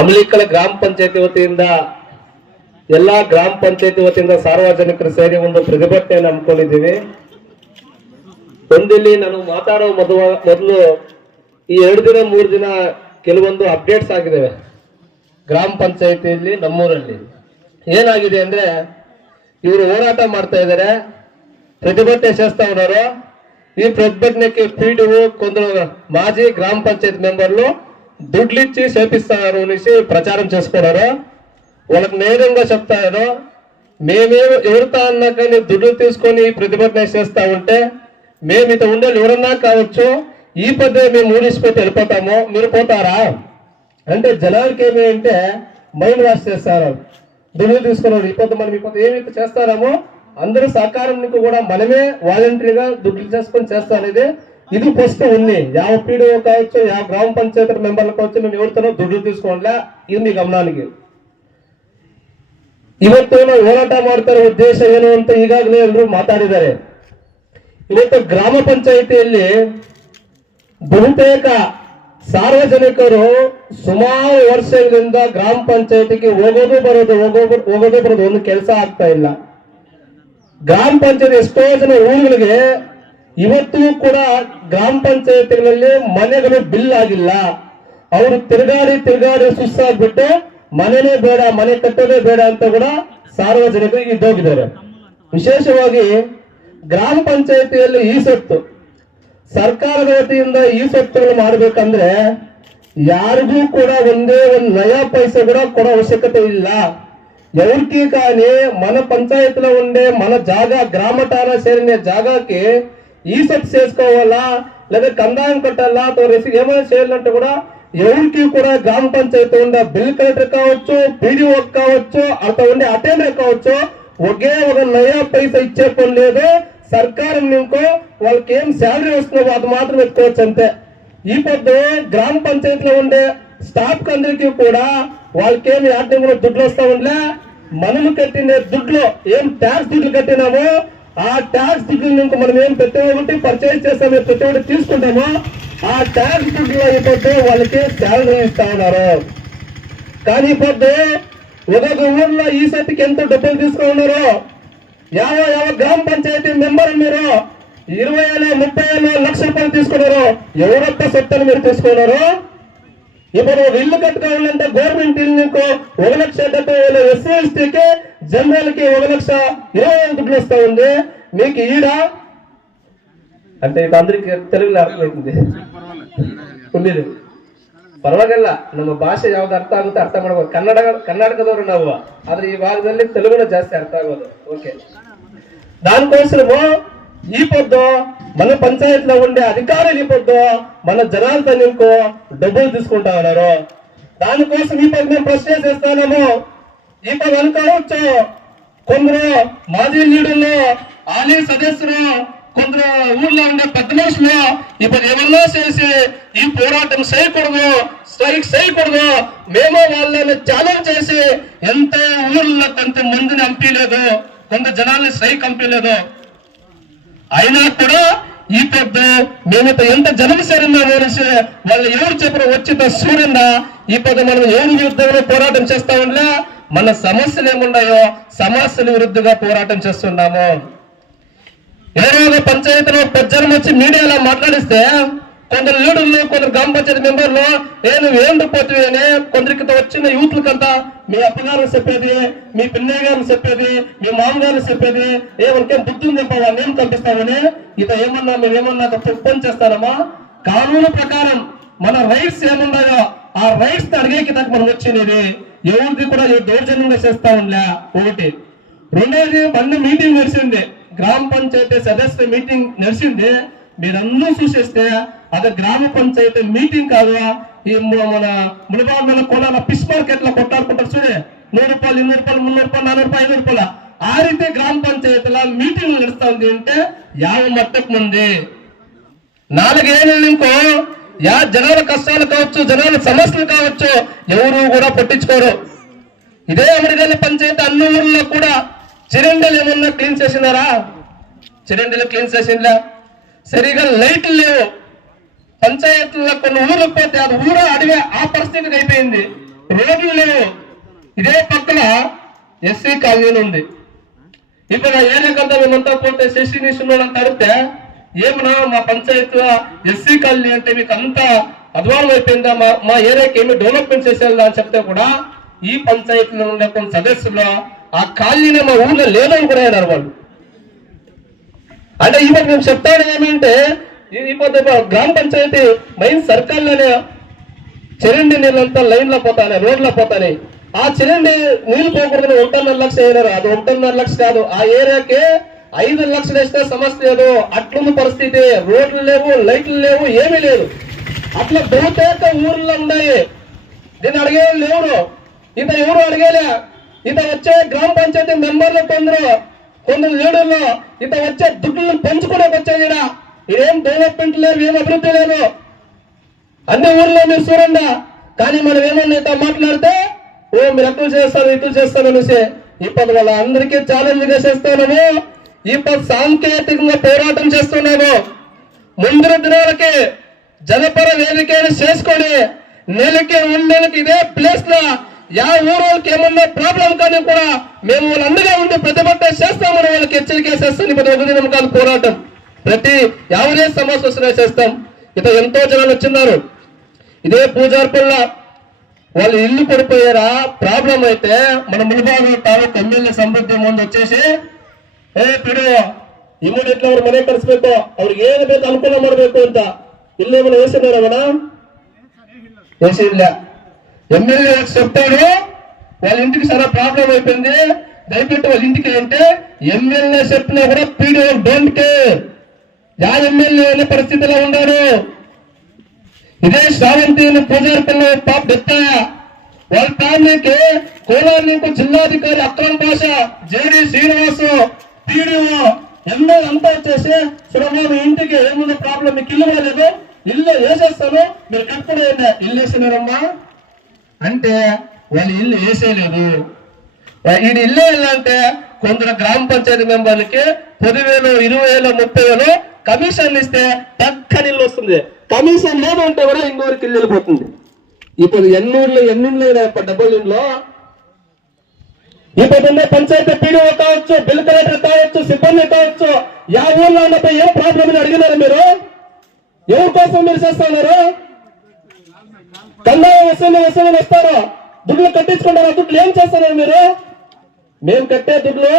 ಅಮಲಿಕಲ ಗ್ರಾಮ ಪಂಚಾಯತಿ ವತಿಯಿಂದ ಎಲ್ಲಾ ಗ್ರಾಮ ಪಂಚಾಯತಿ ವತಿಯಿಂದ ಸಾರ್ವಜನಿಕರ ಸೇರಿ ಒಂದು ಪ್ರತಿಭಟನೆಯನ್ನು ಹಮ್ಮಿಕೊಂಡಿದ್ದೀವಿ. ಒಂದಿಲ್ಲಿ ನಾನು ಮಾತಾಡೋ ಮೊದಲು ಈ 2 ದಿನ 3 ದಿನ ಕೆಲವೊಂದು ಅಪ್ಡೇಟ್ಸ್ ಆಗಿದ್ದಾವೆ ಗ್ರಾಮ ಪಂಚಾಯತಿಯಲ್ಲಿ. ನಮ್ಮೂರಲ್ಲಿ ಏನಾಗಿದೆ ಅಂದ್ರೆ, ಇವರು ಹೋರಾಟ ಮಾಡ್ತಾ ಇದ್ದಾರೆ, ಪ್ರತಿಭಟನೆ చేస్తా ఉన్నారు. ఈ ప్రతిభటనకి పీడిఓ కొందరు మాజీ గ్రామ పంచాయతీ మెంబర్లు దుడ్లు ఇచ్చి చేపిస్తున్నారు అనేసి ప్రచారం చేసుకున్నారు. వాళ్ళకి నేరంగా చెప్తారు, మేమేమో ఎవరితో అన్నా కానీ దుడ్లు తీసుకొని ప్రతిభటన చేస్తా ఉంటే మేము ఇత ఉండే ఎవరన్నా కావచ్చు, ఈ పద్ధతి మేము ఊడిసిపెట్టి వెళ్ళిపోతాము, మీరు పోతారా అంటే జనాలకి ఏమి అంటే మైండ్ వాష్ చేస్తారు. దుడ్లు తీసుకున్నారు ఈ పొద్దు మనం ఇప్పుడు ఏమైతే చేస్తారేమో అందరూ సహకారానికి కూడా మనమే వాలంటరీగా దుడ్లు చేసుకొని చేస్తానేది ఇది ఫస్ట్ ఉంది. ಯಾವ పీడిఓ కావచ్చు, ಯಾವ గ్రామ పంచాయతీ మెంబర్లు కావచ్చు, మేము ఎవరితోనో దుడ్లు తీసుకోవట్లే. ఇది మీ ಗಮನಾనికి. ಇವತ್ತು ನಾವು ಹೋರಾಟ ಮಾಡ್ತಾರೋ ಉದ್ದೇಶ ಏನು ಅಂತ ಈಗಾಗಲೇ ಎಲ್ಲರೂ ಮಾತಾಡಿದ್ದಾರೆ. ಇವತ್ತು ಗ್ರಾಮ ಪಂಚಾಯಿತಿಯಲ್ಲಿ ಬಹುತೇಕ ಸಾರ್ವಜನಿಕರು ಸುಮಾರು ವರ್ಷಗಳಿಂದ ಗ್ರಾಮ ಪಂಚಾಯತಿಗೆ ಹೋಗೋದು ಬರೋದು ಒಂದು ಕೆಲಸ ಆಗ್ತಾ ಇಲ್ಲ. ಗ್ರಾಮ ಪಂಚಾಯತ್ ಎಷ್ಟೋ ಜನ ಊರುಗಳಿಗೆ ಇವತ್ತು ಕೂಡ ಗ್ರಾಮ ಪಂಚಾಯತಿಗಳಲ್ಲಿ ಮನೆಗಳು ಬಿಲ್ ಆಗಿಲ್ಲ. ಅವರು ತಿರುಗಾಡಿ ಸುಸ್ತಾಗ್ಬಿಟ್ಟು ಮನೆನೇ ಬೇಡ, ಮನೆ ಕಟ್ಟೋದೇ ಬೇಡ ಅಂತ ಕೂಡ ಸಾರ್ವಜನಿಕರು ಇದ್ದೋಗಿದ್ದಾರೆ. ವಿಶೇಷವಾಗಿ ಗ್ರಾಮ ಪಂಚಾಯತಿಯಲ್ಲಿ ಈ ಸೊತ್ತು ಸರ್ಕಾರದ ವತಿಯಿಂದ ಈ ಸೊತ್ತುಗಳು ಮಾಡಬೇಕಂದ್ರೆ ಯಾರಿಗೂ ಕೂಡ ಒಂದೇ ಒಂದು ನಯಾ ಪೈಸೆ ಕೂಡ ಕೊಡೋ ಅವಶ್ಯಕತೆ ಇಲ್ಲ. ఎవరికి కానీ మన పంచాయతీలో ఉండే మన జాగా గ్రామ ఠాణా చేరిన జాగాకి ఈ సెట్ చేసుకోవాలా లేదా కందాయం కట్టాలా ఏమైనా చేయాలంటే కూడా ఎవరికి కూడా గ్రామ పంచాయతీ ఉండే బిల్ కలెక్టర్ కావచ్చు, పీడిఓ కావచ్చు, అక్కడ ఉండే అటెండర్ కావచ్చు, ఒకే ఒక నయా పైసా ఇచ్చే పని లేదు. సర్కారం ఇంకో వాళ్ళకి ఏం శాలరీ వస్తుందో అది మాత్రం ఎత్తుకోవచ్చు అంతే. ఈ పొద్దు గ్రామ పంచాయతీలో ఉండే స్టాఫ్ అందరికీ కూడా వాళ్ళకేమి ఆర్థికంగా దుడ్లు వస్తా ఉండలే. మనము కట్టిన దుడ్లు ఏం ట్యాక్స్ దుడ్లు కట్టినామో ఆ ట్యాక్స్ దుడ్లు ఇంక మనం ఏం ప్రతి ఒక్కటి పర్చేజ్ చేస్తామో ప్రతి ఒక్కటి తీసుకుంటామో ఆ ట్యాక్స్ దుడ్లు అయిపోతే వాళ్ళకి శాలరీ ఇస్తా ఉన్నారు. కానీ ఇప్పుడు ఒక్కొక్క ఊర్లో ఈ సతికి ఎంత డబ్బులు తీసుకున్నారు. యావ గ్రామ పంచాయతీ మెంబర్ మీరు 20,000, 30,000, లక్ష రూపాయలు తీసుకున్నారు. ఎవరొక్క సొత్తని మీరు తీసుకున్నారు. ఇప్పుడు ఇల్లు కట్టుకోవాలంటే గవర్నమెంట్ ఇల్లు 1,70,000 ఎస్సీ ఎస్టీకి, జనరల్ కి 1,20,000 దుడ్లు వస్తా ఉంది. మీకు ఈడ అంటే ఇది అందరికి తెలుగులో ಅರ್ಥమైంది ఉండేది ಪರವಾಗಿಲ್ಲ. ನಮ್ಮ ಭಾಷೆ ಯಾವ್ದು ಅರ್ಥ ಆಗುತ್ತೆ ಅರ್ಥ ಮಾಡ್ಬೋದು. ಕರ್ನಾಟಕದವರು ನಾವು, ಆದ್ರೆ ಈ ಭಾಗದಲ್ಲಿ ತೆಲುಗುನ ಜಾಸ್ತಿ ಅರ್ಥ ಆಗೋದು. ಓಕೆ, దానికోసము ఈ పొద్దు మన పంచాయతీలో ఉండే అధికారులు ఈ పొద్దు మన జనాలతో ఇంకో డబ్బులు తీసుకుంటా ఉన్నారు. దానికోసం ఈ పొద్దు మేము ప్రశ్న చేస్తాము. ఈ పొద్దు అనుకోవచ్చు కొందరు మాజీ లీడర్లు, ఆలీ సదస్సులు, కొందరు ఊర్లో ఉండే పెద్ద మనుషులు ఇప్పుడు ఏమన్నా చేసి ఈ పోరాటం చేయకూడదు, స్ట్రైక్ చేయకూడదు, మేము వాళ్ళని ఛాలెంజ్ చేసి ఎంత ఊర్లో కొంత మందిని పంపించలేదు, కొంత జనాల్ని స్ట్రైక్ పంపించలేదు. అయినా కూడా ఈ పొద్దు మేమైతే ఎంత జనం సేరిందో అనేసి వాళ్ళు ఎవరు చెప్పరు వచ్చితో సూర్యుందా ఈ పొద్దు మనం ఎవరి విరుద్ధంగా పోరాటం చేస్తా ఉండలే. మన సమస్యలు ఏమున్నాయో సమస్యల విరుద్ధంగా పోరాటం చేస్తున్నాము. ఏదో పంచాయతీలో పెద్దలు వచ్చి మీడియాలో మాట్లాడిస్తే కొందరు లీడర్లు, కొందరు గ్రామ పంచాయతీ మెంబర్లు నువ్వు ఏం పోతుంది అని కొందరికి వచ్చిన యూత్లకంతా మీ అప్పగారు చెప్పేది, మీ పిన్నయ్య గారు చెప్పేది, మీ మామగారు చెప్పేది, ఎవరికేం బుద్ధి ఉంది వాళ్ళని ఏం కల్పిస్తామని ఇత ఏమన్నా మేమేమన్నా తప్పు చేస్తారమ్మా. కానూను ప్రకారం మన రైట్స్ ఏమున్నాయో ఆ రైట్స్ అడిగేకి దాకా మనం వచ్చినది ఎవరిది కూడా దౌర్జన్యంగా చేస్తా ఉండలే. ఒకటి. రెండోది మొన్న మీటింగ్ నడిచింది, గ్రామ పంచాయతీ సదస్సు మీటింగ్ నడిచింది. మీరందరూ చూసేస్తే అది గ్రామ పంచాయతీ మీటింగ్ కాదు. ఈ మన మునిబాబుల కొనాల ఫిష్ మార్కెట్ లో కొట్టాడుకుంటారు చూడే, 100 రూపాయలు, 200 రూపాయలు, 300 రూపాయలు, 400 రూపాయలు, 500 రూపాయలు ఆ రీతి గ్రామ పంచాయతీలో మీటింగ్ నడుస్తా ఉంది అంటే యావ మట్టకు ఉంది. 4 ఏళ్ళు ఇంకో జనాల కష్టాలు కావచ్చు, జనాల సమస్యలు కావచ్చు ఎవరు కూడా పట్టించుకోరు. ఇదే అమరిగల్లి పంచాయతీ అన్ని ఊర్లో కూడా చిరండలు ఏమన్నా క్లీన్ చేసినారా? చిరండలు క్లీన్ చేసిందా? సరిగా లైట్లు లేవు. పంచాయతీలో కొన్ని ఊర్లకు పోతే అది ఊరు అడిగే ఆ పరిస్థితికి అయిపోయింది. రోడ్లు లేవు. ఇదే పక్కన ఎస్సీ కాలనీ ఉంది. ఇప్పుడు ఆ ఏరియాకంతా మేమంతా పోతే శశినీశ్వరుడు అంతా అడిగితే ఏమన్నా మా పంచాయతీ ఎస్సీ కాలనీ అంటే మీకు అంతా అధ్వానం అయిపోయిందా, మా ఏరియాకి ఏమి డెవలప్మెంట్ చేసేదా అని చెప్తే కూడా ఈ పంచాయతీలో ఉండే కొన్ని సదస్సులు ఆ కాలనీనే మా ఊళ్ళో లేదని కూడా అన్నారు వాళ్ళు. అంటే ఈ మధ్య మేము చెప్తాను ఏమంటే ఈ మధ్య గ్రామ పంచాయతీ మెయిన్ సర్కార్లోనే చెరండి నీళ్ళంతా లైన్లో పోతానే, రోడ్లో పోతానే. ఆ చెరండి నీళ్లు పోకూడదని 1.5 లక్షలు అయినారు. అది 1.5 లక్షలు కాదు, ఆ ఏరియాకి 5 లక్షలు వేస్తే సమస్య లేదు. అట్లుంది పరిస్థితి. రోడ్లు లేవు, లైట్లు లేవు, ఏమీ లేదు. అట్లా బహుతేక ఊర్లో ఉన్నాయి. దీన్ని అడిగేవాళ్ళు లేవురు. ఇంత ఎవరు అడిగేలే. ఇంత వచ్చే గ్రామ పంచాయతీ మెంబర్లు కొందరు లీడర్లు ఇంత వచ్చే దుడ్డులను పెంచుకోవడానికి వచ్చాయి. ఇదేం డెవలప్మెంట్ లేదు, ఏం అభివృద్ధి లేదు. అన్ని ఊర్లో మీరు చూడండి. కానీ మనం ఏమన్నా ఇంత మాట్లాడితే మీరు అట్లు చేస్తారు, ఇట్లు చేస్తారు అనేసి ఇప్పుడు వాళ్ళ అందరికీ ఛాలెంజ్ గా చేస్తున్నాము. ఇప్పుడు సాంకేతికంగా పోరాటం చేస్తున్నాము. ముందు దినాలకి జనపర వేదికను చేసుకొని నెలకి 2 నెలలకి ఇదే ప్లేస్ లో యా ఊరోళ్ళకి ఏమన్నా ప్రాబ్లం కానీ కూడా మేము వాళ్ళందరిగా ఉండి ప్రతిభట చేస్తామని వాళ్ళకి హెచ్చరిక చేస్తాం. ఇప్పుడు ఒక దినం కాదు పోరాటం. ప్రతి ఎవరే సమస్య వస్తున్నా చేస్తాం. ఇక ఎంతో జనాలు వచ్చిన్నారు. ఇదే పూజార్పల్ల వాళ్ళు ఇల్లు పడిపోయారా ప్రాబ్లం అయితే మన మునిబాబు తాలూకు ఎమ్మెల్యే సమృద్ధి ముందు వచ్చేసి పిడు ఇమ్మీడియట్ ಅವ್ರ ಮನೆ ಕಳಿಸ್ಬೇಕು, ಅವ್ರಿಗೆ ಏನು ಬೇಕು ಅನುಕೂಲ ಮಾಡಬೇಕು ಅಂತ ಇಲ್ಲಿ ఏమైనా వేసినారా మన వేసిಲ್ಲ. ఎమ్మెల్యే చెప్తాడు వాళ్ళ ఇంటికి చాలా ప్రాబ్లం అయిపోయింది, దయపెట్టి వాళ్ళ ఇంటికి అంటే ఎమ్మెల్యే చెప్పినా కూడా PDO don't care. Yeah MLA అనే పరిస్థితిలో ఉన్నాడు. ఇదే శ్రావంతి పూజారి పిల్ల పాప డెత్ వాళ్ళ ఫ్యామిలీకి కోలార్ నుంచి జిల్లాధికారి అక్రమ్ భాష, జేడి శ్రీనివాసు, పీడిఓ, ఎమ్మెల్యే అంతా వచ్చేసి సురబాబు ఇంటికి ఏముంది ప్రాబ్లం, మీకు ఇల్లు లేదు, ఇల్లు వేసేస్తాను మీరు కట్టుకునే ఇల్లు వేసినారమ్మా అంటే వాళ్ళు ఇల్లు వేసేయలేదు. ఈయన ఇల్లు వెళ్ళాలంటే కొందరు గ్రామ పంచాయతీ మెంబర్లకి 10,000, 20,000, 30,000 కమిషన్ ఇస్తే పక్కన ఇల్లు వస్తుంది. కమిషన్ లేదు అంటే కూడా ఇంకోరికి ఇల్లు వెళ్ళిపోతుంది. ఇప్పుడు ఎన్నిళ్ళు డబ్బులు ఇంట్లో ఇప్పుడు పంచాయతీ పీడిఓ కావచ్చు, బిల్ కలెక్టర్ కావచ్చు, సిబ్బంది కావచ్చు, యా ఊర్లో ఉన్నప్పుడు ఏం ప్రాబ్లం అని అడిగినారు మీరు? ఎవరి కోసం మీరు చేస్తున్నారు? కందాయ వసూలు వస్తారు, దుడ్లు కట్టించుకుంటారు. ఆ దుడ్లు ఏం చేస్తున్నారు మీరు? మేము కట్టే దుడ్లు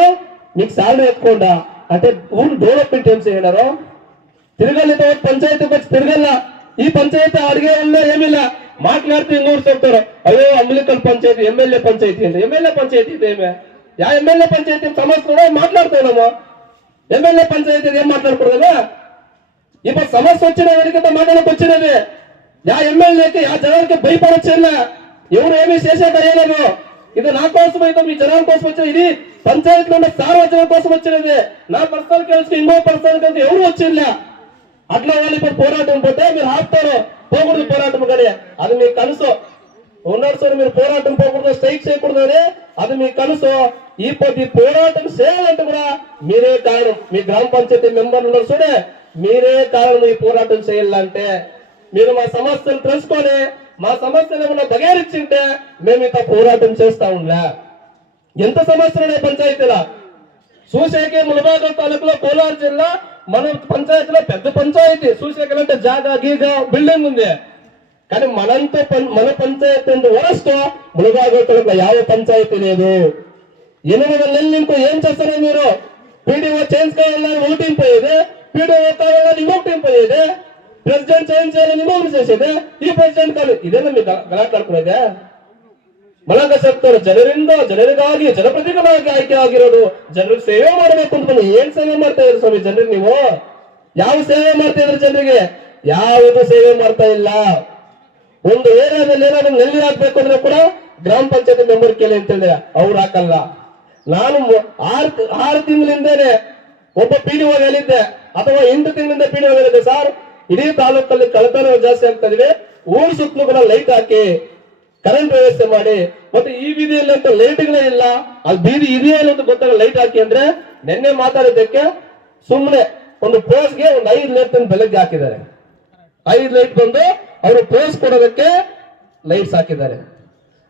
మీకు శాలరీ ఎక్కువడా అంటే ఊరు డెవలప్మెంట్ ఏం చేయడారు? తిరగలితో పంచాయతీకి వచ్చి తిరగల. ఈ పంచాయతీ అడిగే ఉన్నా ఏమిలా మాట్లాడుతూ ఇంకోరు చెప్తారు, అయ్యో అమ్మిలికల్ పంచాయతీ ఎమ్మెల్యే పంచాయతీ అండి. ఎమ్మెల్యే పంచాయతీ ఏమే? యా ఎమ్మెల్యే పంచాయతీ సమస్య కూడా మాట్లాడుతున్నామా? ఎమ్మెల్యే పంచాయతీ ఏం మాట్లాడకూడదా? ఇప్పుడు సమస్య వచ్చిన వెనుక మాట్లాడకు వచ్చినది. యా ఎమ్మెల్యేకి యా జనానికి భయపడొచ్చేలా ఎవరు ఏమీ చేసేట అయ్యలేదు. ఇది నా కోసం అయితే మీ జనాల కోసం వచ్చిన, ఇది పంచాయతీలో ఉన్న సార్వజనం కోసం వచ్చినది. నా పర్సనల్ కలిసి ఇంకో పర్సనల్ కలిసి ఎవరు వచ్చిందా? అట్లా వాళ్ళు ఇప్పుడు పోరాటం పోతే మీరు ఆపుతారు, పోకూడదు పోరాటం కానీ అది మీకు కలుసు ఉన్నారు సార్. మీరు పోరాటం పోకూడదు, స్ట్రైక్ చేయకూడదు అని అది మీకు కలుసు. ఇప్పుడు పోరాటం చేయాలంటే కూడా మీరే కారణం. మీ గ్రామ పంచాయతీ మెంబర్లు ఉన్నారు చూడే, మీరే కారణం ఈ పోరాటం చేయాలంటే. మీరు మా సమస్యలు తెలుసుకొని మా సమస్యలు ఏమన్నా బగేరిచ్చింటే మేము ఇంత పోరాటం చేస్తా ఉండా. ఎంత సమస్యలు ఉన్నాయి పంచాయతీలా చూసేకే. ములబాగల్ తాలూకులో కోలార్ జిల్లా మన పంచాయతీలో పెద్ద పంచాయతీ. చూసేకంటే జాగా గీగా బిల్డింగ్ ఉంది. కానీ మన పంచాయతీ వరస్ట్ ములబాగల్ తాలూకులో యావ పంచాయతీ లేదు. 8 నెలలు ఇంకో ఏం చేస్తారు మీరు? పీడీఓ చేంజ్ కావాలని ఒక టీం పోయేది, పీడీఓ కావాలని ఇంకొక టీం పోయేది, ప్రెసిడెంట్ చేంజ్ చేయాలని ఇంకొకటి చేసేది. ಈ ಪ್ರೆಸಿಡೆಂಟ್ ಕಾಲ ಇದೆಲ್ಲ ನೀವು ಗಲಾಟಾಡ್ಕೊಳ್ಳೋದೆ. ಮಲಗ ಸತ್ತರು ಜನರಿಗಾಗಿ ಜನಪ್ರತಿನಿಧಿಗಳಾಗಿ ಆಯ್ಕೆ ಆಗಿರೋದು, ಜನರಿಗೆ ಸೇವೆ ಮಾಡಬೇಕು ಅಂತ ಏನ್ ಸೇವೆ ಮಾಡ್ತಾ ಇದ್ರಿ ಸ್ವಾಮಿ ಜನರಿಗೆ? ನೀವು ಯಾವ ಸೇವೆ ಮಾಡ್ತಾ ಇದ್ರಿ ಜನರಿಗೆ? ಯಾವುದು ಸೇವೆ ಮಾಡ್ತಾ ಇಲ್ಲ. ಒಂದು ಏರಿಯಾದಲ್ಲಿ ಏನಾದ್ರು ನೆಲ್ಲಿ ಹಾಕ್ಬೇಕು ಅಂದ್ರೆ ಕೂಡ ಗ್ರಾಮ ಪಂಚಾಯತಿ ಮೆಂಬರ್ ಕೇಳಿ ಅಂತ ಹೇಳಿದ್ರೆ ಅವ್ರು ಹಾಕಲ್ಲ. ನಾನು 6 ತಿಂಗಳಿಂದೇನೆ ಒಬ್ಬ ಪಿಡಿಒ ಹೇಳಿದ್ದೆ, ಅಥವಾ 8 ತಿಂಗಳಿಂದ ಪಿಡಿಒ ಹೇಳಿದ್ದೆ, ಸರ್ ಇಡೀ ತಾಲೂಕಲ್ಲಿ ಕಳತನ ಜಾಸ್ತಿ ಆಗ್ತಾ ಇದೆ, ಊರು ಸುತ್ತಲೂ ಕೂಡ ಲೈಟ್ ಹಾಕಿ ಕರೆಂಟ್ ವ್ಯವಸ್ಥೆ ಮಾಡಿ, ಮತ್ತೆ ಈ ಬೀದಿಯಲ್ಲಿ ಅಂತ ಲೈಟ್ಗಳೇ ಇಲ್ಲ, ಅಲ್ಲಿ ಬೀದಿ ಇದೆಯಲ್ಲ ಅಂತ ಗೊತ್ತಾಗ ಲೈಟ್ ಹಾಕಿ ಅಂದ್ರೆ ನಿನ್ನೆ ಮಾತಾಡಿದ್ದಕ್ಕೆ ಸುಮ್ಮನೆ ಒಂದು ಪೋಸ್ಟ್ಗೆ ಒಂದು 5 ಲೈಟ್ ಬೆಳಗ್ಗೆ ಹಾಕಿದ್ದಾರೆ. 5 ಲೈಟ್ ಬಂದು ಅವರು ಪೋಸ್ಟ್ ಕೊಡೋದಕ್ಕೆ ಲೈಟ್ಸ್ ಹಾಕಿದ್ದಾರೆ.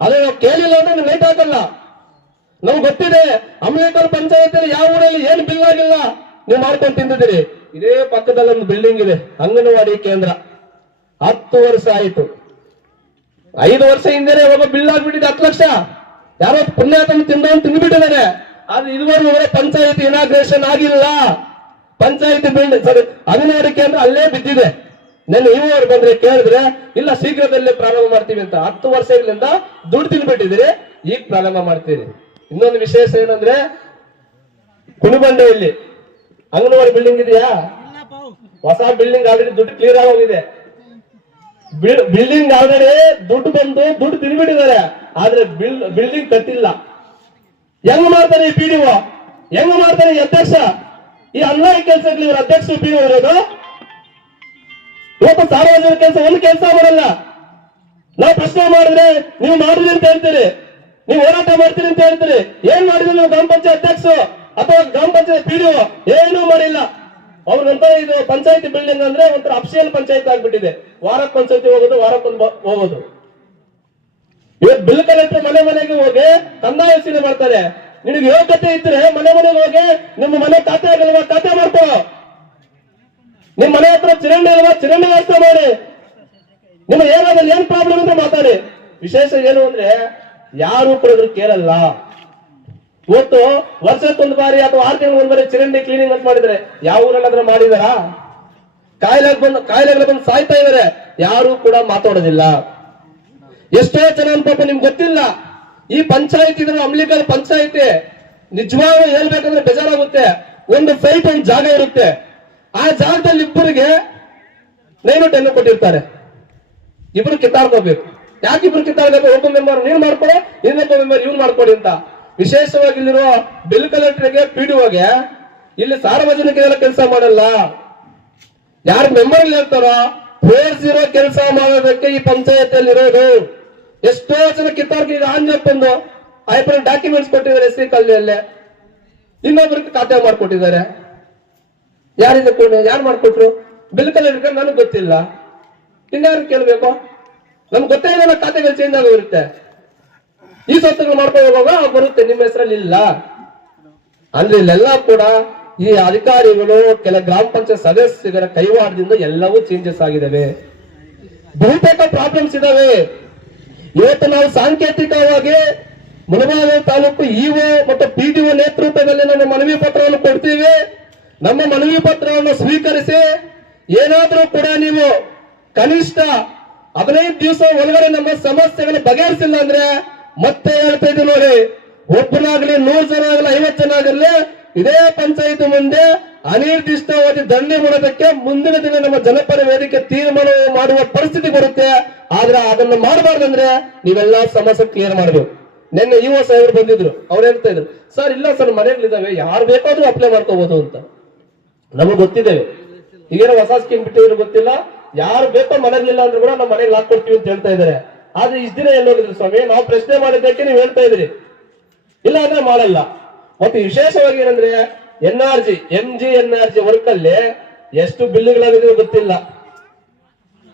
ಅದೇ ನಾವು ಕೇಳಿಲ್ಲ ಅಂದ್ರೆ ನೀವು ಲೈಟ್ ಹಾಕಲ್ಲ. ನಮ್ಗೆ ಗೊತ್ತಿದೆ ಅಮಲೇಕಲ್ ಪಂಚಾಯತ್ ಯಾವ ಊರಲ್ಲಿ ಏನ್ ಬಿಲ್ ಆಗಿಲ್ಲ ನೀವು ಮಾಡ್ಕೊಂಡು ತಿಂದಿದ್ದೀರಿ. ಇದೇ ಪಕ್ಕದಲ್ಲಿ ಒಂದು ಬಿಲ್ಡಿಂಗ್ ಇದೆ ಅಂಗನವಾಡಿ ಕೇಂದ್ರ, 10 ವರ್ಷ ಆಯ್ತು. 5 ವರ್ಷ ಹಿಂದೆ ಒಬ್ಬ ಬಿಲ್ ಆಗ್ಬಿಟ್ಟಿದೆ 10 ಲಕ್ಷ. ಯಾರೋ ಪುಣ್ಯಾತನ ತಿಂದ್ಬಿಟ್ಟಿದ್ದಾರೆ. ಆದ್ರೆ ಇದುವರೆಗೂ ಪಂಚಾಯತ್ ಇನಾಗ್ರೇಷನ್ ಆಗಿಲ್ಲ. ಪಂಚಾಯತ್ ಬಿಲ್ಡಿಂಗ್ ಸರಿ ಅಂಗನವಾಡಿ ಕೇಂದ್ರ ಅಲ್ಲೇ ಬಿದ್ದಿದೆ. ನೆನ್ನೆ ಇವರು ಬಂದ್ರೆ ಕೇಳಿದ್ರೆ ಇಲ್ಲ ಶೀಘ್ರದಲ್ಲೇ ಪ್ರಾರಂಭ ಮಾಡ್ತೀವಿ ಅಂತ. 10 ವರ್ಷಗಳಿಂದ ದುಡ್ಡು ತಿನ್ಬಿಟ್ಟಿದ್ದೀರಿ, ಈಗ ಪ್ರಾರಂಭ ಮಾಡ್ತೀರಿ. ಇನ್ನೊಂದು ವಿಶೇಷ ಏನಂದ್ರೆ ಕುಣಿಬಂಡೆಯಲ್ಲಿ ಅಂಗನವಾಡಿ ಬಿಲ್ಡಿಂಗ್ ಇದೆಯಾ? ಹೊಸ ಬಿಲ್ಡಿಂಗ್ ಆಲ್ರೆಡಿ ದುಡ್ಡು ಕ್ಲಿಯರ್ ಆಗಿ ಹೋಗಿದೆ. ಬಿಲ್ಡಿಂಗ್ ಆಲ್ರೆಡಿ ದುಡ್ಡು ಬಂದು ದುಡ್ಡು ತಿನ್ಬಿಟ್ಟಿದ್ದಾರೆ, ಆದ್ರೆ ಬಿಲ್ಡಿಂಗ್ ಕಟ್ಟಿಲ್ಲ. ಹೆಂಗ್ ಮಾಡ್ತಾನೆ ಈ PDO, ಹೆಂಗ್ ಮಾಡ್ತಾನೆ ಈ ಅಧ್ಯಕ್ಷ? ಈ ಅನ್ಯಾಯ ಕೆಲಸಗಳು ಇವರು ಅಧ್ಯಕ್ಷ PDO ಇರೋದು. ಇವತ್ತು ಸಾರ್ವಜನಿಕ ಕೆಲಸ ಒಂದು ಕೆಲಸ ಮಾಡಲ್ಲ. ನಾವು ಪ್ರಶ್ನೆ ಮಾಡಿದ್ರೆ ನೀವು ಮಾಡಿದ್ರಿ ಅಂತ ಹೇಳ್ತೀರಿ, ನೀವು ಹೋರಾಟ ಮಾಡ್ತೀರಿ ಅಂತ ಹೇಳ್ತೀರಿ. ಏನ್ ಮಾಡಿದ್ರು ನೀವು ಗ್ರಾಮ ಪಂಚಾಯತ್ ಅಧ್ಯಕ್ಷ ಅಥವಾ ಗ್ರಾಮ ಪಂಚಾಯತ್ PDO ಏನೂ ಮಾಡಿಲ್ಲ. ಅವ್ರಿಗಂತ ಇದು ಪಂಚಾಯತಿ ಬಿಲ್ಡಿಂಗ್ ಅಂದ್ರೆ ಒಂಥರ ಅಫಿಷಿಯಲ್ ಪಂಚಾಯತ್ ಆಗ್ಬಿಟ್ಟಿದೆ. ವಾರಕ್ಕೆ ಒಂದ್ಸತಿ ಹೋಗೋದು, ವಾರಕ್ಕೊಂದು ಹೋಗೋದು. ಇವತ್ತು ಬಿಲ್ ಕಲೆಕ್ಟರ್ ಮನೆ ಮನೆಗೆ ಹೋಗಿ ಕಂದಾಯ ಸೀರೆ ಮಾಡ್ತಾರೆ. ನಿನಗೆ ಯೋಗ್ಯತೆ ಇದ್ರೆ ಮನೆ ಮನೆಗೆ ಹೋಗಿ ನಿಮ್ಮ ಮನೆ ಖಾತೆ ಆಗಲ್ವಾ ಖಾತೆ ಮಾಡ್ಕೋ. ನಿಮ್ ಮನೆ ಹತ್ರ ಚರಂಡಿ ಅಲ್ವಾ ಚರಂಡಿ ವ್ಯವಸ್ಥೆ ಮಾಡಿ. ನಿಮ್ಮ ಏನಾದ್ರೂ ಏನ್ ಪ್ರಾಬ್ಲಮ್ ಅಂದ್ರೆ ಮಾತಾಡಿ. ವಿಶೇಷ ಏನು ಅಂದ್ರೆ ಯಾರು ಕೂಡ ಕೇಳಲ್ಲ. ಇವತ್ತು ವರ್ಷಕ್ಕೊಂದು ಬಾರಿ ಅಥವಾ 6 ತಿಂಗಳು ಒಂದ್ ಬಾರಿ ಚರಂಡಿ ಕ್ಲೀನಿಂಗ್ ಅಂತ ಮಾಡಿದ್ರೆ ಯಾವ ಊರಲ್ಲಾದ್ರೂ ಮಾಡಿದಾರ? ಕಾಯಿಲೆಗಳು ಬಂದು ಸಾಯ್ತಾ ಇದಾರೆ, ಯಾರು ಕೂಡ ಮಾತಾಡೋದಿಲ್ಲ. ಎಷ್ಟೋ ಜನ ಪಾಪ ನಿಮ್ಗೆ ಗೊತ್ತಿಲ್ಲ. ಈ ಪಂಚಾಯತ್ ಇದ್ರೆ ಅಮಲಿಕಲ್ ಪಂಚಾಯತಿ ನಿಜವಾಗ್ಲೂ ಹೇಳ್ಬೇಕಂದ್ರೆ ಬೇಜಾರಾಗುತ್ತೆ. ಒಂದು ಸೈಟ್ ಒಂದು ಜಾಗ ಇರುತ್ತೆ, ಆ ಜಾಗದಲ್ಲಿ ಇಬ್ಬರಿಗೆ 9 ಕೊಟ್ಟಿರ್ತಾರೆ. ಇಬ್ರು ಕಿತ್ತಾಡ್ಕೋಬೇಕು. ಯಾಕೆ ಇಬ್ರು ಕಿತ್ತಾಡ್ಬೇಕು? ಒಬ್ಬ ಮೆಂಬರ್ ನೀನ್ ಮಾಡ್ಕೊಡು, ಇನ್ನೊಬ್ಬ ಮೆಂಬರ್ ಇವ್ನು ಮಾಡ್ಕೊಡಿ ಅಂತ. ವಿಶೇಷವಾಗಿ ಇಲ್ಲಿರುವ ಬಿಲ್ ಕಲೆಕ್ಟರ್ಗೆ PDOಗೆ ಇಲ್ಲಿ ಸಾರ್ವಜನಿಕರೆಲ್ಲ ಕೆಲಸ ಮಾಡಲ್ಲ. ಯಾರು ಮೆಂಬರ್ ಹೇಳ್ತಾರೋ ಫೇರ್ಸಿರೋ ಕೆಲಸ ಮಾಡೋದಕ್ಕೆ ಈ ಪಂಚಾಯತಿಯಲ್ಲಿ ಇರೋದು. ಎಷ್ಟೋ ಜನ ಕಿತ್ತಾರ್ಗೆ ಈಗ ಆಂಜಪ್ಪಂದು ಐಪರ್ ಡಾಕ್ಯುಮೆಂಟ್ಸ್ ಕೊಟ್ಟಿದ್ದಾರೆ SC ಕಲ್ಲಿಯಲ್ಲೇ, ಇನ್ನೊಬ್ರಿಗೆ ಖಾತೆ ಮಾಡ್ಕೊಟ್ಟಿದ್ದಾರೆ. ಯಾರಿದೆ ಯಾರು ಮಾಡ್ಕೊಟ್ರು? ಬಿಲ್ ಕಲೆಕ್ಟರ್ ನನಗೆ ಗೊತ್ತಿಲ್ಲ, ಇನ್ಯಾರು ಕೇಳ್ಬೇಕು? ನಮ್ಗೆ ಗೊತ್ತೇ ಇಲ್ಲ. ಖಾತೆಗಳು ಚೇಂಜ್ ಆಗೋಗಿರುತ್ತೆ. ಈ ಸ್ವತ್ತುಗಳು ಮಾಡ್ಕೊಂಡು ಹೋಗುವಾಗ ಬರುತ್ತೆ, ನಿಮ್ಮ ಹೆಸರಲ್ಲಿ ಇಲ್ಲ ಅಂದ್ರೆ. ಇಲ್ಲೆಲ್ಲ ಕೂಡ ಈ ಅಧಿಕಾರಿಗಳು ಕೆಲ ಗ್ರಾಮ ಪಂಚಾಯತ್ ಸದಸ್ಯರ ಕೈವಾಡದಿಂದ ಎಲ್ಲವೂ ಚೇಂಜಸ್ ಆಗಿದ್ದಾವೆ. ಬಹುತೇಕ ಪ್ರಾಬ್ಲಮ್ಸ್ ಇದಾವೆ. ಇವತ್ತು ನಾವು ಸಾಂಕೇತಿಕವಾಗಿ ಮುಳಬಾಗಿಲು ತಾಲೂಕು EO ಮತ್ತು PDO ನೇತೃತ್ವದಲ್ಲಿ ನಮ್ಮ ಮನವಿ ಪತ್ರವನ್ನು ಕೊಡ್ತೀವಿ. ನಮ್ಮ ಮನವಿ ಪತ್ರವನ್ನು ಸ್ವೀಕರಿಸಿ ಏನಾದ್ರೂ ಕೂಡ ನೀವು ಕನಿಷ್ಠ 15 ದಿವಸ ಒಳಗಡೆ ನಮ್ಮ ಸಮಸ್ಯೆಗಳು ಬಗೆಹರಿಸಿಲ್ಲ ಅಂದ್ರೆ ಮತ್ತೆ ಹೇಳ್ತಾ ಇದ್ದೀವಿ ನೋಡಿ, ಒಬ್ಬನಾಗ್ಲಿ 100 ಜನ ಆಗಲಿ 50 ಜನ ಆಗಲಿ ಇದೇ ಪಂಚಾಯತ್ ಮುಂದೆ ಅನಿರ್ದಿಷ್ಟವಾದಿ ದಂಧೆ ಮಾಡೋದಕ್ಕೆ ಮುಂದಿನ ದಿನ ನಮ್ಮ ಜನಪರ ವೇದಿಕೆ ತೀರ್ಮಾನ ಮಾಡುವ ಪರಿಸ್ಥಿತಿ ಬರುತ್ತೆ. ಆದ್ರೆ ಅದನ್ನು ಮಾಡಬಾರ್ದಂದ್ರೆ ನೀವೆಲ್ಲ ಸಮಸ್ಯೆ ಕ್ಲಿಯರ್ ಮಾಡಬೇಕು. ನಿನ್ನೆ EO ಸಾಹೇಬರು ಬಂದಿದ್ರು, ಅವ್ರು ಹೇಳ್ತಾ ಇದ್ರು, ಸರ್ ಇಲ್ಲ ಸರ್ ಮನೆಗಳಿದಾವೆ, ಯಾರು ಬೇಕಾದ್ರೂ ಅಪ್ಲೈ ಮಾಡ್ಕೋಬಹುದು ಅಂತ. ನಮಗೆ ಗೊತ್ತಿದ್ದೇವೆ, ಈಗೇನೋ ಹೊಸ ಸ್ಕೀಮ್ ಬಿಟ್ಟಿದ್ರು ಗೊತ್ತಿಲ್ಲ, ಯಾರು ಬೇಕೋ ಮನೆಗಳಿಲ್ಲ ಅಂದ್ರೂ ಕೂಡ ನಮ್ಮ ಮನೆಗೆ ಹಾಕೊಡ್ತೀವಿ ಅಂತ ಹೇಳ್ತಾ ಇದಾರೆ. ಆದ್ರೆ ಇಷ್ಟ ದಿನ ಎಲ್ಲೋಗಿದ್ರು ಸ್ವಾಮಿ? ನಾವು ಪ್ರಶ್ನೆ ಮಾಡಿದ್ದಕ್ಕೆ ನೀವು ಹೇಳ್ತಾ ಇದ್ರಿ, ಇಲ್ಲ ಅಂದ್ರೆ ಮಾಡಲ್ಲ. ಮತ್ತೆ ವಿಶೇಷವಾಗಿ ಏನಂದ್ರೆ MGNRG ವರ್ಕ್ ಅಲ್ಲಿ ಎಷ್ಟು ಬಿಲ್ಗಳಾಗಿದ್ರೆ ಗೊತ್ತಿಲ್ಲ.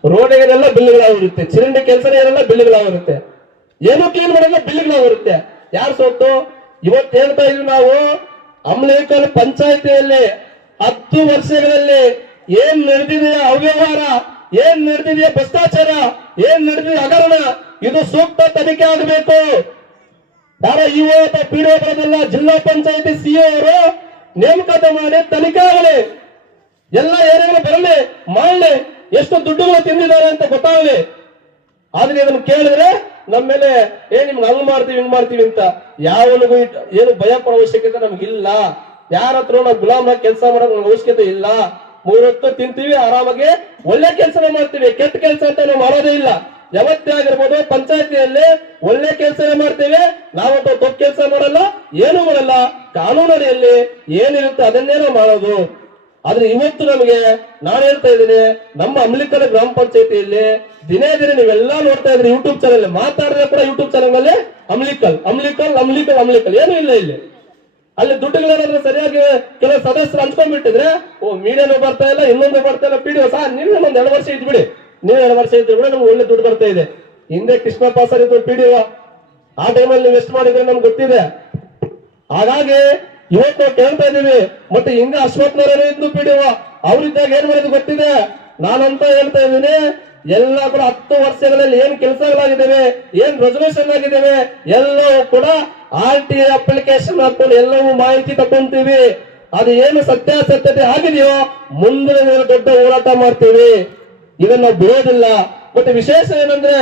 ರೋಡ್ಗೆಲ್ಲ ಬಿಲ್ಗಳಾಗಿರುತ್ತೆ, ಚರಂಡಿ ಕೆಲಸನೇ ಏನೆಲ್ಲ ಬಿಲ್ಗಳಾಗಿರುತ್ತೆ, ಏನೋ ಕ್ಲೀನ್ ಮಾಡಲ್ಲ ಬಿಲ್ಗಳಾಗಿರುತ್ತೆ. ಯಾರು ಸೋತು? ಇವತ್ತು ಹೇಳ್ತಾ ಇದ್ವಿ ನಾವು, ಅಮಲೇಕಲ್ ಪಂಚಾಯತಿಯಲ್ಲಿ 10 ವರ್ಷಗಳಲ್ಲಿ ಏನ್ ನಡೆದಿದೆಯಾ ಅವ್ಯವಹಾರ, ಏನ್ ನಡೆದಿದೆಯಾ ಭ್ರಷ್ಟಾಚಾರ, ಏನ್ ನಡೆದಿದೆ ಹಗರಣ, ಇದು ಸೂಕ್ತ ತನಿಖೆ ಆಗಬೇಕು. ಯಾರ EO ಅಥವಾ PDO ಬರೋದಿಲ್ಲ, ಜಿಲ್ಲಾ ಪಂಚಾಯತಿ CO ಅವರು ನೇಮಕಾತ ಮಾಡಿ ತನಿಖೆ ಆಗಲಿ, ಎಲ್ಲ ಏರಿಯಾಗಳು ಬರಲಿ, ಮಾಡಲಿ, ಎಷ್ಟು ದುಡ್ಡುಗಳು ತಿಂದಿದ್ದಾರೆ ಅಂತ ಗೊತ್ತಾಗಲಿ. ಆದ್ರೆ ಇದನ್ನು ಕೇಳಿದ್ರೆ ನಮ್ಮ ಮೇಲೆ ನಿಮ್ಗೆ ಹಂಗ್ ಮಾಡ್ತೀವಿ ಹಿಂಗ್ ಮಾಡ್ತೀವಿ ಅಂತ ಯಾವನಿಗೂ ಏನು ಭಯ ಪಡೋ ಅವಶ್ಯಕತೆ ನಮ್ಗಿಲ್ಲ. ಯಾರ ಹತ್ರ ನಾವು ಗುಲಾಮರಾಗಿ ಕೆಲಸ ಮಾಡೋದು ನಮ್ಗೆ ಅವಶ್ಯಕತೆ ಇಲ್ಲ. 3 ಹೊತ್ತು ತಿಂತೀವಿ, ಆರಾಮಾಗಿ ಒಳ್ಳೆ ಕೆಲಸ ಮಾಡ್ತೀವಿ, ಕೆಟ್ಟ ಕೆಲಸ ಅಂತ ನಾವು ಮಾಡೋದೇ ಇಲ್ಲ. ಯಾವತ್ತೇ ಆಗಿರ್ಬೋದು ಪಂಚಾಯತಿಯಲ್ಲಿ ಒಳ್ಳೆ ಕೆಲಸ ಮಾಡ್ತೇವೆ, ನಾವಂತ ತಪ್ಪು ಕೆಲಸ ಮಾಡಲ್ಲ, ಏನು ಮಾಡಲ್ಲ. ಕಾನೂನಡಿಯಲ್ಲಿ ಏನಿರುತ್ತೆ ಅದನ್ನೇ ನಾವು ಮಾಡೋದು. ಆದ್ರೆ ಇವತ್ತು ನಮಗೆ ನಾನು ಹೇಳ್ತಾ ಇದ್ದೀನಿ, ನಮ್ಮ ಅಮಲಿಕಲ್ ಗ್ರಾಮ ಪಂಚಾಯತಿಯಲ್ಲಿ ದಿನೇ ದಿನೇ ನೀವೆಲ್ಲ ನೋಡ್ತಾ ಇದ್ರಿ ಯೂಟ್ಯೂಬ್ ಚಾನಲ್, ಮಾತಾಡಿದ್ರೆ ಕೂಡ ಯೂಟ್ಯೂಬ್ ಚಾನಲ್ ನಲ್ಲಿ ಅಮಲಿಕಲ್ ಅಮಲಿಕಲ್ ಅಮಲಿಕಲ್ ಅಮಲಿಕಲ್ ಏನು ಇಲ್ಲ. ಇಲ್ಲಿ ಅಲ್ಲಿ ದುಡ್ಡುಗಳೇನಾದ್ರೂ ಸರಿಯಾಗಿ ಕೆಲವು ಸದಸ್ಯರು ಹಂಚ್ಕೊಂಡ್ಬಿಟ್ಟಿದ್ರೆ ಮೀಡಿಯಾನು ಬರ್ತಾ ಇಲ್ಲ, ಇನ್ನೊಂದು ಬರ್ತಾ ಇಲ್ಲ. PDO ಸರ್ ನೀವು ಒಂದ್ 2 ವರ್ಷ ಇದ್ಬಿಡಿ, ನೀವು 2 ವರ್ಷ ಇದ್ರು ಕೂಡ ನಮ್ಗೆ ಒಳ್ಳೆ ದುಡ್ಡು ಬರ್ತಾ ಇದೆ. ಹಿಂದೆ ಕೃಷ್ಣಪ್ಪ ಸರ್ ಇದ್ರು PDO, ಆ ಟೈಮಲ್ಲಿ ನೀವು ಎಷ್ಟು ಮಾಡಿದ್ರೆ ನಮ್ಗೆ ಗೊತ್ತಿದೆ. ಹಾಗಾಗಿ ಇವತ್ತು ನಾವು ಕೇಳ್ತಾ ಇದ್ದೀವಿ, ಮತ್ತೆ ಹಿಂಗ ಅಶ್ವತ್ಥನಾರಾಯಣ ಇದ್ದು ಪಿಡಿಒ ಅವ್ರಿದ್ದಾಗ ಏನ್ ಮಾಡೋದು ಗೊತ್ತಿದೆ. ನಾನಂತ ಹೇಳ್ತಾ ಇದ್ದೀನಿ, ಎಲ್ಲ ಕೂಡ 10 ವರ್ಷಗಳಲ್ಲಿ ಏನ್ ಕೆಲಸಗಳಾಗಿದ್ದೇವೆ, ಏನ್ ರೆಸಲ್ಯೂಷನ್ ಆಗಿದ್ದೇವೆ, ಎಲ್ಲವೂ ಕೂಡ RTI ಅಪ್ಲಿಕೇಶನ್ ಹಾಕೊಂಡು ಎಲ್ಲವೂ ಮಾಹಿತಿ ತಗೊಂತೀವಿ. ಅದು ಏನು ಸತ್ಯಾಸತ್ಯತೆ ಆಗಿದೆಯೋ ಮುಂದಿನ ದಿನ ದೊಡ್ಡ ಹೋರಾಟ ಮಾಡ್ತೀವಿ. ಇದನ್ನ ನಾವು ಬಿಡೋದಿಲ್ಲ. ಮತ್ತೆ ವಿಶೇಷ ಏನಂದ್ರೆ,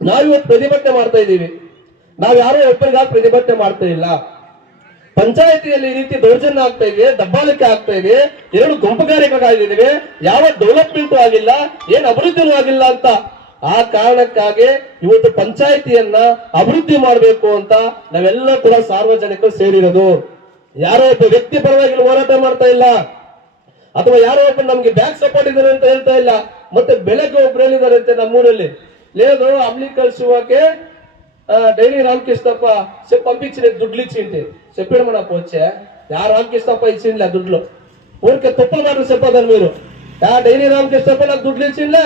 ನಾವಿವತ್ತು ಪ್ರತಿಭಟನೆ ಮಾಡ್ತಾ ಇದ್ದೀವಿ. ನಾವ್ ಯಾರೋ ಒಬ್ಬರಿಗಾಗಿ ಪ್ರತಿಭಟನೆ ಮಾಡ್ತಾ ಇಲ್ಲ. ಪಂಚಾಯತಿಯಲ್ಲಿ ಈ ರೀತಿ ದೌರ್ಜನ್ಯ ಆಗ್ತಾ ಇದೆ, ದಬ್ಬಾಳಿಕೆ ಆಗ್ತಾ ಇದೆ, 2 ಗುಂಪುಗಾರಿಕೆಗಳಾಗಿದ್ದೇವೆ, ಯಾವ ಡೆವಲಪ್ಮೆಂಟ್ ಆಗಿಲ್ಲ, ಏನ್ ಅಭಿವೃದ್ಧಿನೂ ಆಗಿಲ್ಲ ಅಂತ. ಆ ಕಾರಣಕ್ಕಾಗಿ ಇವತ್ತು ಪಂಚಾಯತಿಯನ್ನ ಅಭಿವೃದ್ಧಿ ಮಾಡಬೇಕು ಅಂತ ನಾವೆಲ್ಲ ಕೂಡ ಸಾರ್ವಜನಿಕರು ಸೇರಿರೋದು. ಯಾರೋ ಒಬ್ಬ ವ್ಯಕ್ತಿ ಪರವಾಗಿ ಹೋರಾಟ ಮಾಡ್ತಾ ಇಲ್ಲ, ಅಥವಾ ಯಾರೋ ಒಬ್ಬ ನಮ್ಗೆ ಬ್ಯಾಕ್ ಸಪೋರ್ಟ್ ಇದ್ದಾರೆ ಅಂತ ಹೇಳ್ತಾ ಇಲ್ಲ. ಮತ್ತೆ ಬೆಳಗ್ಗೆ ಒಬ್ರು ಹೇಳಿದ್ದಾರೆ ಅಂತೆ ನಮ್ಮೂರಲ್ಲಿ, లేదు అమ్లికల్ శివకే డైలీ రామకృష్ణప్ప పంపించిన దుడ్లు ఇచ్చింది చెప్పాడు మన పోచ్చే యా రామకృష్ణప్ప ఇచ్చిందిలే దుడ్లు ఊరికే తప్పులు మాటలు చెప్పదని మీరు యా డైలీ రామకృష్ణప్ప నాకు దుడ్లు ఇచ్చిందిలే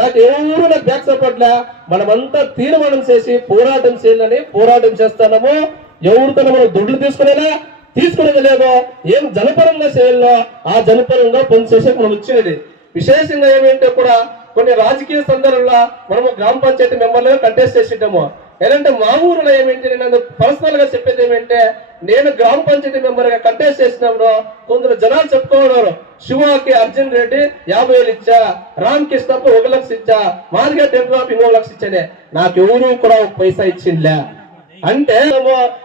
నాకు ఎవరు నాకు బ్యాక్ సపోర్ట్లే మనమంతా తీర్మానం చేసి పోరాటం చేయాలని పోరాటం చేస్తాము ఎవరితో మనం దుడ్లు తీసుకునేది లేదో ఏం జనపరంగా చేయాలో ఆ జనపరంగా పని చేసేకి మనం వచ్చేది విశేషంగా ఏమంటే కూడా కొన్ని రాజకీయ సందర్భంలో మనము గ్రామ పంచాయతీ మెంబర్లుగా కంటెస్ట్ చేసింటాము ఏంటంటే మా ఊరిలో ఏమేంటి నేను పర్సనల్ గా చెప్పేది ఏమంటే నేను గ్రామ పంచాయతీ మెంబర్ గా కంటెస్ట్ చేసినప్పుడు కొందరు జనాలు చెప్పుకోవడం శివకి అర్జున్ రెడ్డి 50,000 ఇచ్చా రామకృష్ణప్ప 1 లక్ష ఇచ్చా మాదిగా టెంపుల్ ఆఫ్ 1 లక్ష ఇచ్చానే నాకు ఎవరు కూడా 1 పైసా ఇచ్చిందిలే అంటే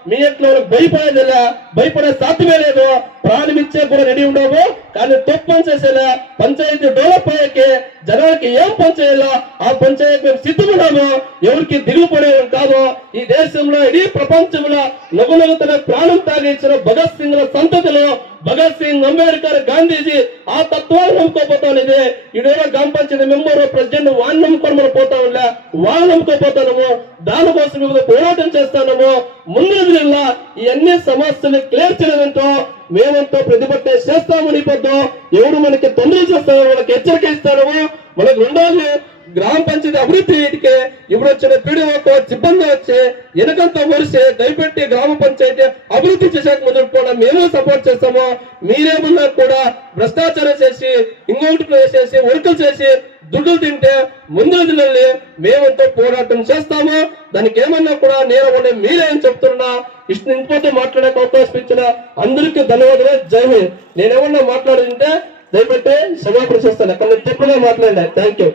మీ ఎట్లా భయపడేదిలే భయపడే సాధ్యమే లేదు ప్రాణం ఇచ్చే కూడా రెడీ ఉండవు కానీ తప్పు పని చేసేలా పంచాయతీ డెవలప్ అయ్యాకే జనాలకి ఏం పని చేయాలో ఆ పంచాయతీ మేము సిద్ధమున్నాము ఎవరికి దిగుపడేవి కాదు ఈ దేశంలో ఇడీ ప్రపంచంలో నగునగుతున్న ప్రాణం తాగించిన భగత్ సింగ్ సంతతిలో భగత్ సింగ్ అంబేద్కర్ గాంధీజీ ఆ తత్వాన్ని నమ్ముకోపోతానిది ఈడేదో గ్రామ పంచాయతీ మెంబర్ ప్రెసిడెంట్ వాడిని నమ్ముకొని మనం పోతా ఉండే వాళ్ళు నమ్ముకోపోతాము దానికోసం ఇప్పుడు పోరాటం చేస్తాము ముందు దినంలో ఈ అన్ని సమస్యలు క్లియర్ చేయడంతో మేమంతా ప్రతిభటన చేస్తామని పొద్దు ఎవరు మనకి తొందరలు చేస్తారో వాళ్ళకి హెచ్చరిక ఇస్తారో మనకు రెండోది గ్రామ పంచాయతీ అభివృద్ధికి ఇప్పుడు వచ్చిన పీడిఓకు సిబ్బంది వచ్చి వెనకంతా వరిసి దయపెట్టి గ్రామ పంచాయతీ అభివృద్ధి చేసాక మొదలుకోవడం మేము సపోర్ట్ చేస్తాము మీరేమన్నా కూడా భ్రష్టాచారం చేసి ఇంకొకటి చేసి వర్కులు చేసి దుడ్డులు తింటే ముందు దినాన్ని మేమంతా పోరాటం చేస్తాము దానికి ఏమన్నా కూడా నేను మీరే అని చెప్తున్నా ఇంకోతో మాట్లాడే అవకాశం ఇచ్చిన అందరికీ ధన్యవాదాలు జై హింద్ నేనేమన్నా మాట్లాడుతుంటే దయపెట్టి క్షమాపణ చేస్తాను అక్కడ చెప్పలే మాట్లాడా థ్యాంక్ యూ